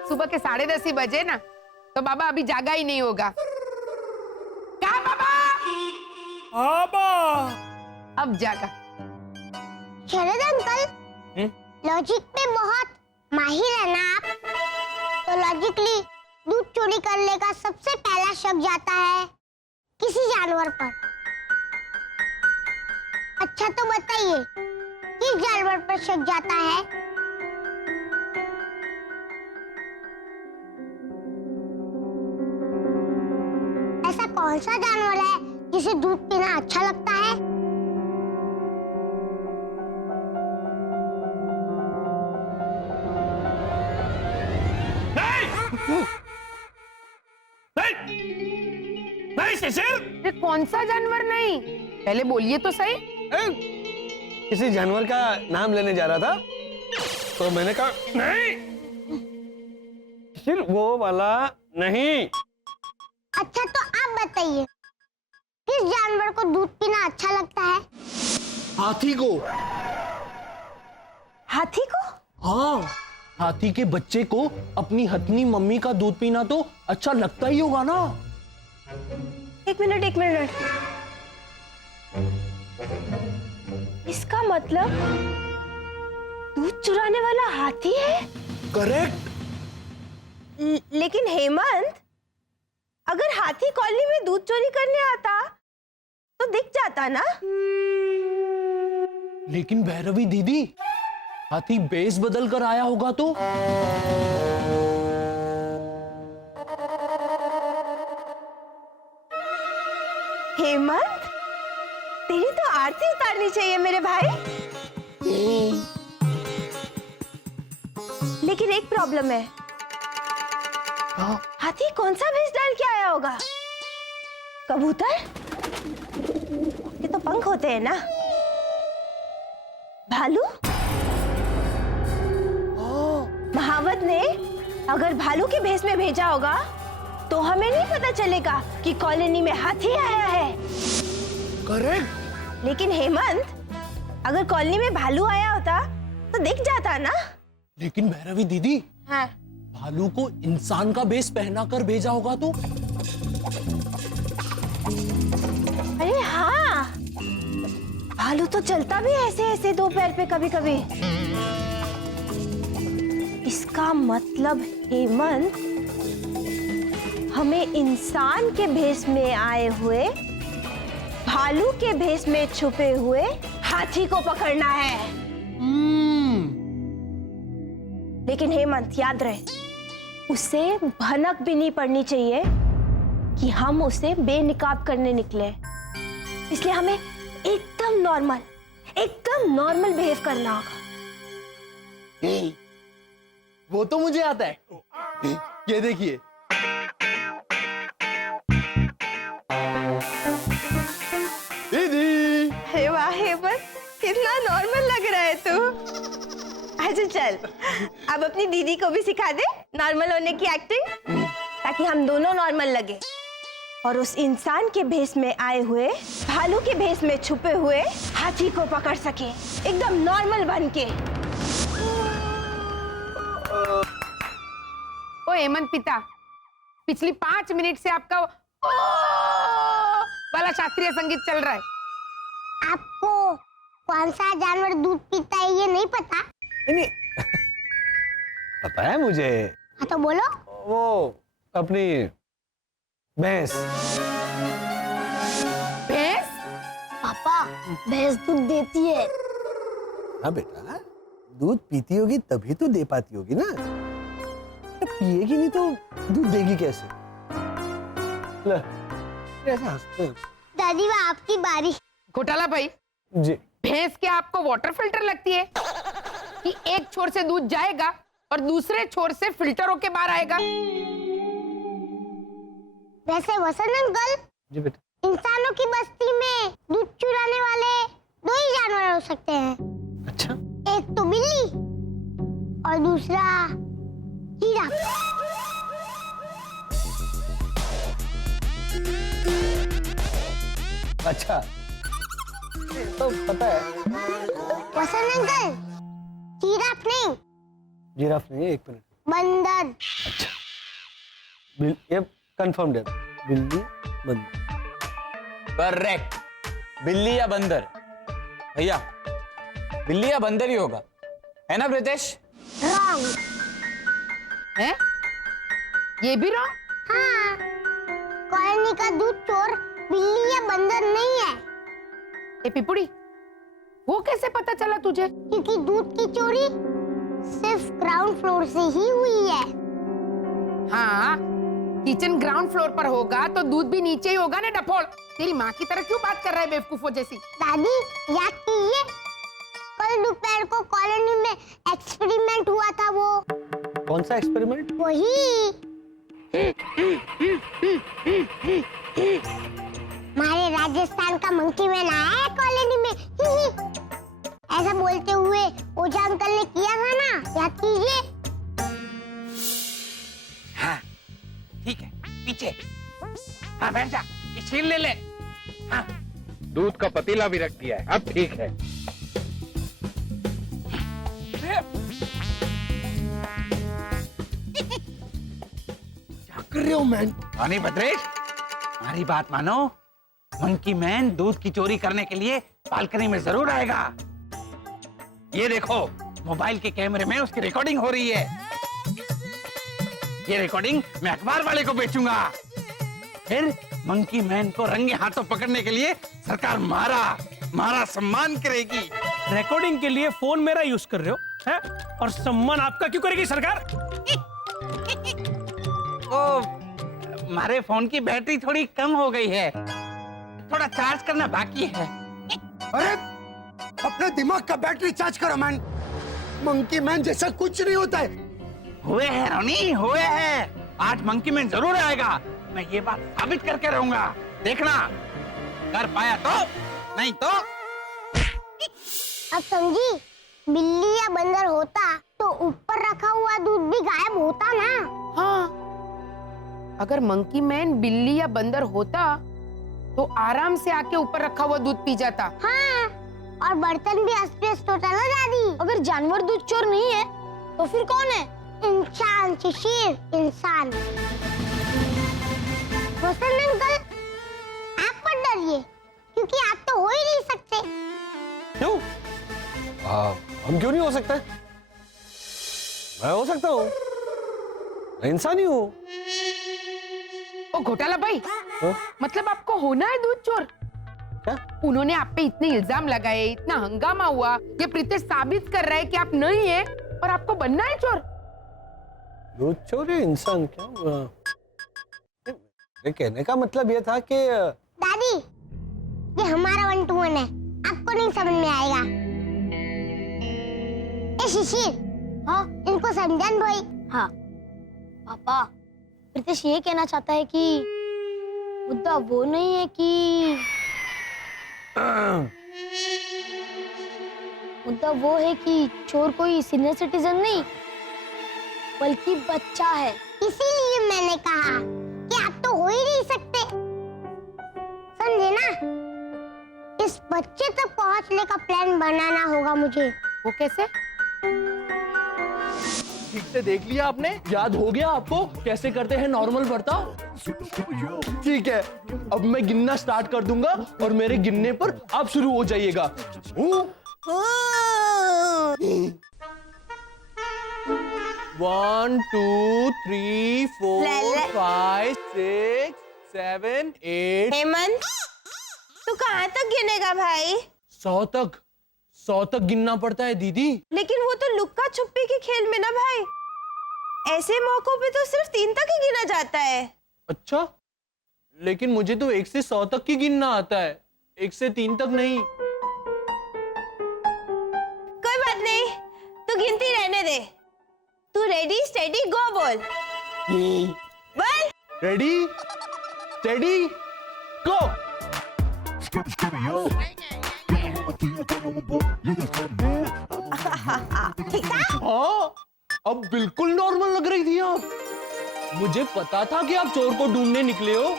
सुबह के 10:30 ही बजे ना, तो बाबा अभी जागा ही नहीं होगा। कहा बाबा? अब जागा। शरद अंकल, लॉजिक पे बहुत माहिर है ना आप। तो लॉजिकली दूध चोरी करने का सबसे पहला शक जाता है किसी जानवर पर। अच्छा तो बताइए, किस जानवर पर शक जाता है? ऐसा कौन सा जानवर है जिसे दूध पीना अच्छा लगता है? नहीं शिशिर, ये कौन सा जानवर नहीं? पहले बोलिए तो सही। किसी जानवर का नाम लेने जा रहा था तो मैंने कहा नहीं। फिर वो वाला नहीं। अच्छा तो आप बताइए, किस जानवर को दूध पीना अच्छा लगता है? हाथी को। हाथी को? हाँ, हाथी के बच्चे को अपनी हथनी मम्मी का दूध पीना तो अच्छा लगता ही होगा ना। एक मिनट एक मिनट, इसका मतलब दूध चुराने वाला हाथी है? करेक्ट। लेकिन हेमंत, अगर हाथी कॉलोनी में दूध चोरी करने आता तो दिख जाता ना। लेकिन भैरवी दीदी, हाथी बेस बदल कर आया होगा तो? हेमंत, तेरी तो आरती उतारनी चाहिए मेरे भाई। लेकिन एक प्रॉब्लम है। हाथी कौन सा भेष डाल के आया होगा? कबूतर? ये तो पंख होते हैं ना। भालू? महावत ने अगर भालू के भेष में भेजा होगा तो हमें नहीं पता चलेगा कि कॉलोनी में हाथी आया है। करेक्ट। लेकिन हेमंत, अगर कॉलोनी में भालू आया होता तो दिख जाता ना। लेकिन भैरवी दीदी, हाँ। भालू को इंसान का बेस पहना कर भेजा होगा तो? अरे हाँ, भालू तो चलता भी ऐसे ऐसे दो पैर पे कभी कभी। इसका मतलब हेमंत, हमें इंसान के भेष में आए हुए भालू के भेष में छुपे हुए हाथी को पकड़ना है। लेकिन हेमंत, याद रहे, उसे भनक भी नहीं पड़नी चाहिए कि हम उसे बेनिकाब करने निकले। इसलिए हमें एकदम नॉर्मल बिहेव करना होगा। वो तो मुझे आता है। ये देखिए। दीदी। हे वाह हेमंत, कितना नॉर्मल लग रहा है तू। अच्छा चल, अब अपनी दीदी को भी सिखा दे नॉर्मल होने की एक्टिंग, ताकि हम दोनों नॉर्मल लगे और उस इंसान के भेष में आए हुए भालू के भेष में छुपे हुए हाथी को पकड़ सके, एकदम नॉर्मल बन के। ओ हेमंत पिता, पिछली 5 मिनट से आपका वाला शास्त्रीय संगीत चल रहा है। आपको कौन सा जानवर दूध पीता है ये नहीं पता? नहीं पता है मुझे। हाँ तो बोलो। वो अपनी भैंस। भैंस? पापा, भैंस दूध देती है। हाँ बेटा, दूध पीती होगी तभी तो दे पाती होगी ना। पिएगी नहीं तो दूध देगी कैसे? ले, कैसे हंसते हैं? दादी वो आपकी बारी। घोटाला भाई जी। भैंस क्या आपको वाटर फिल्टर लगती है कि एक छोर से दूध जाएगा और दूसरे छोर से फिल्टर होके बाहर आएगा? वैसे वसंत अंकल, जी बेटा, इंसानों की बस्ती में दूध चुराने वाले 2 ही जानवर हो सकते हैं। अच्छा। एक तो बिल्ली और दूसरा जिराफ। अच्छा, तो पता है। वसंत अंकल, जिराफ नहीं, जिराफ नहीं, 1 मिनट। बंदर। ये कंफर्म है, बिल्ली बंदर। करेक्ट, बिल्ली या बंदर। भैया, बिल्ली या बंदर ही होगा, है ना ब्रिजेश? रॉन्ग। है? ये भी रॉन्ग? हाँ, कॉलोनी का दूध चोर बिल्ली या बंदर नहीं है। ए पिपुड़ी, वो कैसे पता चला तुझे? क्योंकि दूध की चोरी सिर्फ ग्राउंड फ्लोर से ही हुई है। हाँ, किचन ग्राउंड फ्लोर पर होगा तो दूध भी नीचे ही होगा ना डफोड़। तेरी माँ की तरह क्यों बात कर रहा है बेवकूफों जैसी? दादी याद कीजिए, कल दोपहर को कॉलोनी में एक्सपेरिमेंट हुआ था। वो कौन सा एक्सपेरिमेंट? वही हमारे राजस्थान का मंकी मैन आया है कॉलोनी में। ऐसा बोलते हुए ओझा अंकल ने किया था ना, याद कीजिए। हाँ ठीक है, पीछे। हाँ बैठ जा, ये छीन ले ले। हाँ दूध का पतीला भी रख दिया है, अब ठीक है। क्या कर रहे हो मैन? रानी भद्रेश, हमारी बात मानो, मंकी मैन दूध की चोरी करने के लिए बालकनी में जरूर आएगा। ये देखो, मोबाइल के कैमरे में उसकी रिकॉर्डिंग हो रही है। ये रिकॉर्डिंग मैं अखबार वाले को बेचूंगा। फिर मंकी मैन को रंगे हाथों पकड़ने के लिए सरकार मारा सम्मान करेगी। रिकॉर्डिंग के लिए फोन मेरा यूज कर रहे हो है? और सम्मान आपका क्यों करेगी सरकार? तो हमारे फोन की बैटरी थोड़ी कम हो गई है, थोड़ा चार्ज करना बाकी है। अरे अपने दिमाग का बैटरी चार्ज करो मैन। मंकी मैन जैसा कुछ नहीं होता है। हुए हैं रोनी, हुए हैं। आज मंकी मैन जरूर आएगा, मैं ये बात साबित करके रहूंगा। देखना, कर पाया तो, नहीं तो। अब समझी, बिल्ली या बंदर होता तो ऊपर रखा हुआ दूध भी गायब होता ना। हाँ, अगर मंकी मैन बिल्ली या बंदर होता तो आराम से आके ऊपर रखा हुआ दूध पी जाता। हाँ, और बर्तन भी अस्त-व्यस्त होता ना दादी। अगर जानवर दूध चोर नहीं है तो फिर कौन है? इंसान शिशिर, इंसान। रोशन अंकल, आप मत डरिए, क्योंकि आप तो हो ही नहीं सकते। क्यों? हम क्यों नहीं हो सकते? मैं हो सकता हूँ, मैं इंसान ही हूँ। ओ घोटाला भाई, हाँ? मतलब आपको होना है दूध चोर? क्या? उन्होंने आप पे इतने इल्जाम लगाए, इतना हंगामा हुआ, ये प्रीतेश साबित कर रहा है कि आप नहीं है और आपको बनना है चोर। दूध चोर या इंसान? क्या हुआ? मेरे कहने का मतलब ये था कि दादी, ये हमारा 1 to 1 है, आपको नहीं समझ में आएगा। ए शिशिर, हाँ इनको समझान भाई। हाँ पापा, प्रीतेश ये कहना चाहता है कि मुद्दा वो नहीं है कि मुद्दा वो है कि चोर कोई सीनियर सिटीजन नहीं बल्कि बच्चा है। इसीलिए मैंने कहा कि आप तो हो ही नहीं सकते, समझे ना? इस बच्चे तक पहुंचने का प्लान बनाना होगा मुझे। वो कैसे? ठीक से देख लिया आपने? याद हो गया आपको कैसे करते हैं नॉर्मल बर्ताव? ठीक है, अब मैं गिनना स्टार्ट कर दूंगा और मेरे गिनने पर आप शुरू हो जाइएगा। 1 2 3 4 5 6 7 8। हेमंत, तू कहाँ तक गिनेगा भाई? 100 तक गिनना पड़ता है दीदी। लेकिन वो तो लुक्का छुपी के खेल में ना भाई, ऐसे मौकों पे तो सिर्फ 3 तक ही गिना जाता है। अच्छा, लेकिन मुझे तो 1 से 100 तक ही गिनना आता है, 1 से 3 तक नहीं। कोई बात नहीं, तू गिनती रहने दे। तू रेडी स्टेडी गो बोल। बोल। रेडी स्टेडी गो। हाँ, अब बिल्कुल नॉर्मल लग रही थी आप। मुझे पता था कि आप चोर को ढूंढने निकले हो,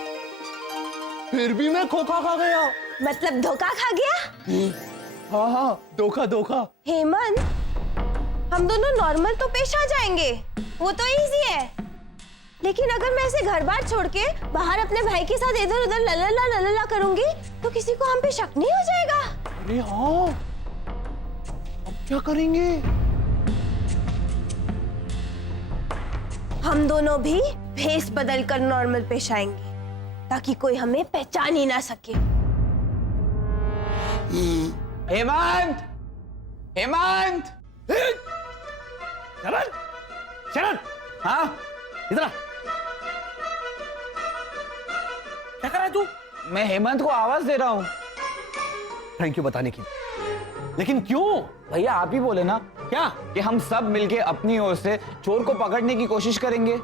फिर भी मैं खोखा खा गया। मतलब धोखा खा गया? हाँ, धोखा। हेमंत, हम दोनों नॉर्मल तो पेश आ जाएंगे, वो तो इजी है। लेकिन अगर मैं ऐसे घर बार छोड़ के बाहर अपने भाई के साथ इधर उधर ललला करूंगी तो किसी को हम पे शक नहीं हो जाएगा? अरे हाँ, अब क्या करेंगे? हम दोनों भी भेस बदल कर नॉर्मल पेश आएंगे ताकि कोई हमें पहचान ही ना सके। हेमंत, हेमंत। शरद, शरद, हाँ, इधर आ। क्या कर रहा है तू? मैं हेमंत को आवाज दे रहा हूँ। थैंक यू बताने की, लेकिन क्यों? भैया आप ही बोले ना क्या? कि हम सब मिलके अपनी ओर से चोर को पकड़ने की कोशिश करेंगे।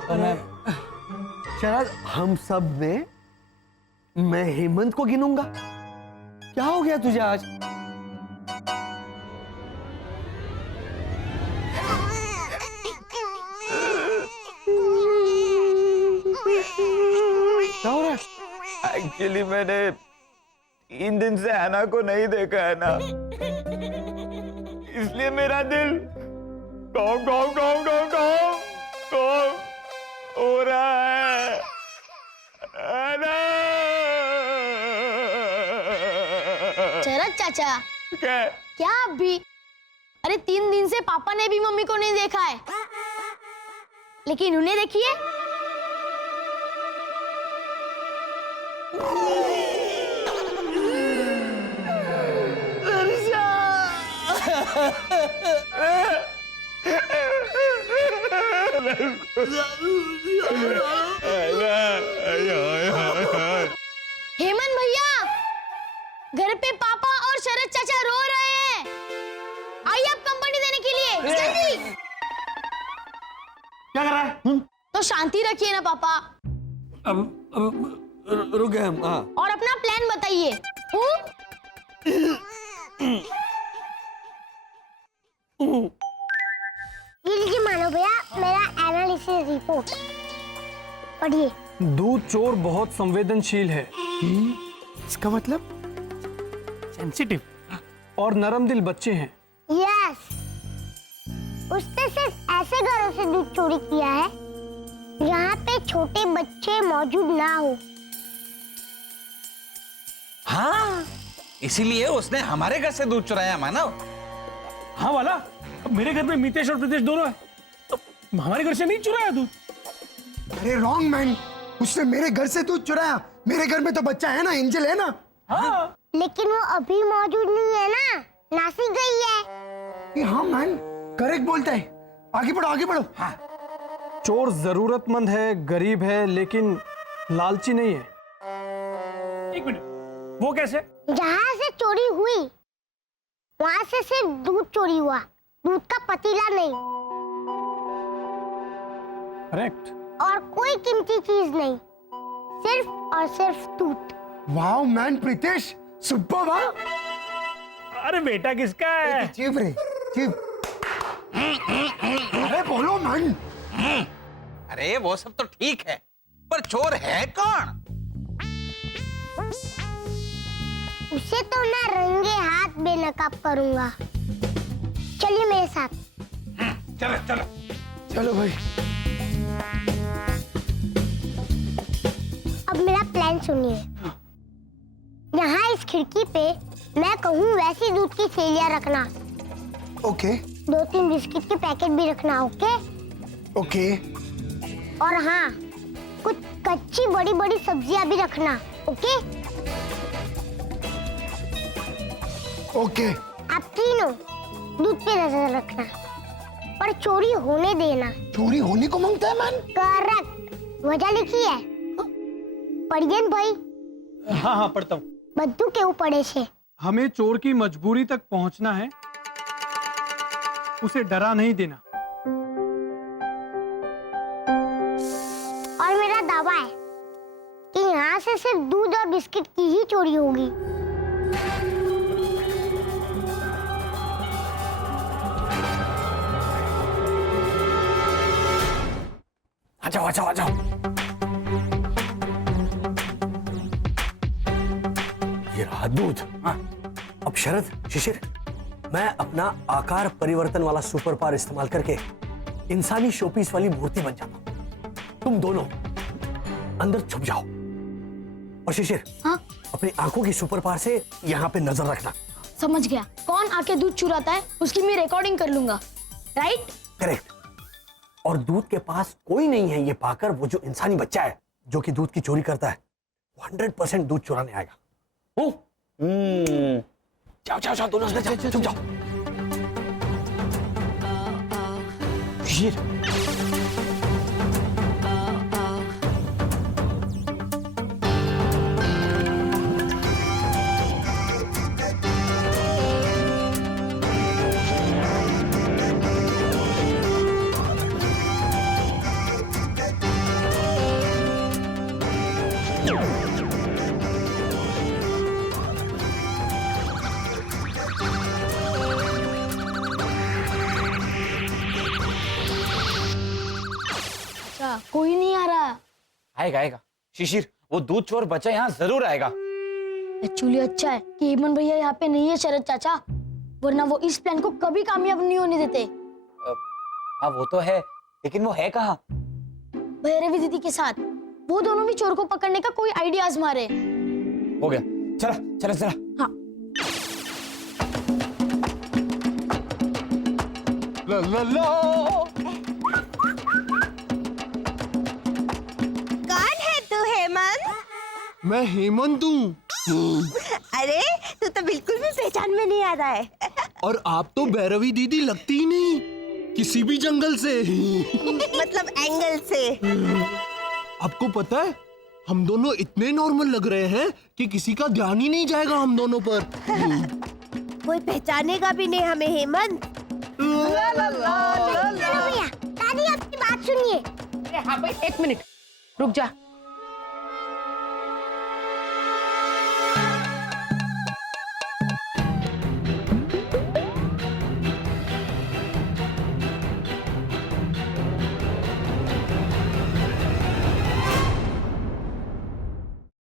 तो मैं शरद, हम सब में मैं हेमंत को गिनूंगा? क्या हो गया तुझे आज? क्या हो रहा है? एक्चुअली मैंने 3 दिन से हैना को नहीं देखा है ना, इसलिए मेरा दिल गॉम गॉम गॉम गॉम गॉम गॉम हो रहा है। हैना। शरद चाचा, क्या? क्या आप भी? अरे 3 दिन से पापा ने भी मम्मी को नहीं देखा है, लेकिन उन्हें देखिए। हेमंत भैया, घर पे पापा और शरद चाचा रो रहे हैं। आइए आप कंपनी देने के लिए जल्दी। क्या कर रहा है? तो शांति रखिए ना पापा, अब रुक गए हम। हाँ, और अपना प्लान बताइए। ये लीजिए मानो भैया, मेरा एनालिसिस रिपोर्ट पढ़िए। दूध चोर बहुत संवेदनशील है इसका मतलब? सेंसिटिव और नरम दिल बच्चे हैं। यस, उसने सिर्फ ऐसे घरों से दूध चोरी किया है जहाँ पे छोटे बच्चे मौजूद ना हो। हाँ, इसीलिए उसने हमारे घर से दूध चुराया मानव। हाँ वाला, अब मेरे घर में मितेश और प्रीतेश दोनों है, तो हमारे घर से नहीं चुराया दूध। अरे रॉन्ग मैन, उसने मेरे घर से दूध चुराया। मेरे घर में तो बच्चा है ना, एंजल है ना। हाँ, लेकिन वो अभी मौजूद नहीं है ना, नासिक गई है। ये हाँ मैन, करेक्ट बोलता है। आगे बढ़ो, आगे बढ़ो। हाँ। चोर जरूरतमंद है, गरीब है, लेकिन लालची नहीं है। 1 मिनट, वो कैसे? जहाँ से चोरी हुई वहाँ से सिर्फ दूध चोरी हुआ, दूध का पतीला नहीं, करेक्ट। और कोई कीमती चीज नहीं, सिर्फ और सिर्फ दूध। Wow man Pritesh, super. वाह, अरे बेटा किसका है? चीप रे, चीप। अरे बोलो मैन। अरे वो सब तो ठीक है, पर चोर है कौन? उसे तो मैं रंगे हाथ बेनकाब करूंगा। चलिए मेरे साथ। चलो चलो चलो भाई। अब मेरा प्लान सुनिए। यहाँ इस खिड़की पे मैं कहूँ वैसी दूध की थैलियाँ रखना। ओके 2-3 बिस्किट के पैकेट भी रखना। ओके ओके और हाँ, कुछ कच्ची बड़ी बड़ी सब्जियाँ भी रखना। Okay okay. आप तीनों दूध पे नजर रखना, पर चोरी होने देना। चोरी होने को मांगता है मैन। करेक्ट, वजह लिखी है। पढ़िए न भाई। हाँ हाँ पढ़ता हूँ। बद्दू के ऊपर से हमें चोर की मजबूरी तक पहुंचना है, उसे डरा नहीं देना। और मेरा दावा है कि यहाँ से सिर्फ दूध और बिस्किट की ही चोरी होगी। आ जाओ आ जाओ आ जाओ। ये रहा दूध। हाँ। अब शरद, शिशिर, मैं अपना आकार परिवर्तन वाला सुपर पावर इस्तेमाल करके इंसानी शोपीस वाली मूर्ति बन जाता हूं। तुम दोनों अंदर छुप जाओ और शिशिर, हाँ? अपनी आंखों की सुपर पावर से यहाँ पे नजर रखना। समझ गया। कौन आके दूध चुराता है उसकी मैं रिकॉर्डिंग कर लूंगा। राइट? करेक्ट। और दूध के पास कोई नहीं है ये पाकर वो जो इंसानी बच्चा है जो कि दूध की चोरी करता है, 100% दूध चुराने आएगा। जाओ जाओ जाओ, दोनों अंदर जाओ, तुम जाओ। शिशिर, अच्छा कोई नहीं आ रहा। आएगा आएगा शिशिर, वो दूध चोर बच्चा यहाँ जरूर आएगा। एक्चुअली अच्छा है कि हेमंत भैया यहाँ पे नहीं है शरद चाचा, वरना वो इस प्लान को कभी कामयाब नहीं होने देते। हाँ वो तो है, लेकिन वो है कहाँ? भैरवी दीदी के साथ। वो दोनों भी चोर को पकड़ने का कोई आइडिया आजमा रहे। हो गया, चला चला चला। हाँ ला ला ला। कौन है तू हेमंत? मैं हेमंत हूँ। अरे तू तो बिल्कुल भी पहचान में नहीं आ रहा है। और आप तो भैरवी दीदी लगती ही नहीं, किसी भी जंगल से। मतलब एंगल से। आपको पता है, हम दोनों इतने नॉर्मल लग रहे हैं कि किसी का ध्यान ही नहीं जाएगा हम दोनों पर। कोई पहचानेगा भी नहीं हमें हेमंत। भैया दादी आपकी बात सुनिए। अरे हाँ भाई, एक मिनट रुक जा।